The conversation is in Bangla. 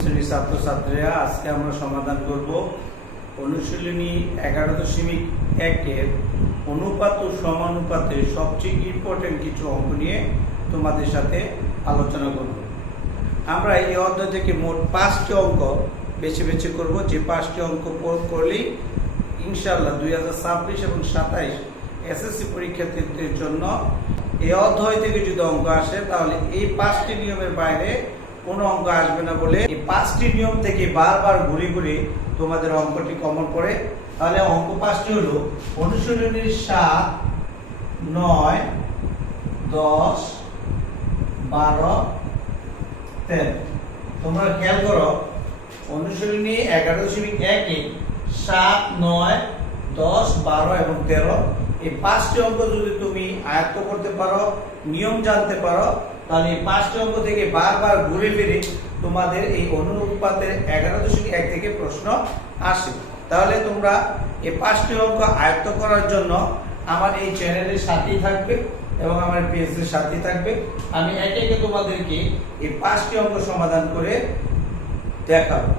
ছাত্রছাত্রীরা আজকে আমরা সমাধান করব অনুশীলনী 11.1 এর অনুপাত ও সমানুপাতের সবচেয়ে ইম্পর্টেন্ট কিছু অঙ্ক নিয়ে তোমাদের সাথে আলোচনা করব। আমরা এই অধ্যায় থেকে মোট 5টি অঙ্ক বেছে বেছে করব, যে 5টি অঙ্ক করলেই ইনশাআল্লাহ 2026 এবং 27 এসএসসি পরীক্ষার্থীদের জন্য এই অধ্যায় থেকে যদি অঙ্ক আসে তাহলে এই 5টি নিয়মের বাইরে কোনো অঙ্ক আসবে না বলে এই 5টি নিয়ম থেকে বারবার ঘুরে ঘুরে তোমাদের অঙ্কটি কমন পড়ে। তাহলে অঙ্ক 5টি হলো অনুশীলনীর 7, 9, 10, 12, 13। তোমরা খেয়াল করো, অনুশীলনী 11.1 এ 7, 9, 10, 12 এবং 13 এই 5টি অঙ্ক যদি তুমি আয়ত্ত করতে পারো, নিয়ম জানতে পারো, তাহলে এই 5টি অঙ্ক থেকে বারবার ঘুরে ফিরে তোমাদের এই অনুপাতের 11.1 থেকে প্রশ্ন আসে। তাহলে তোমরা এই 5টি অঙ্ক আয়ত্ত করার জন্য আমার এই চ্যানেলের সাথেই থাকবে এবং আমার পেজের সাথেই থাকবে। আমি একে একে তোমাদেরকে এই 5টি অঙ্ক সমাধান করে দেখাবো।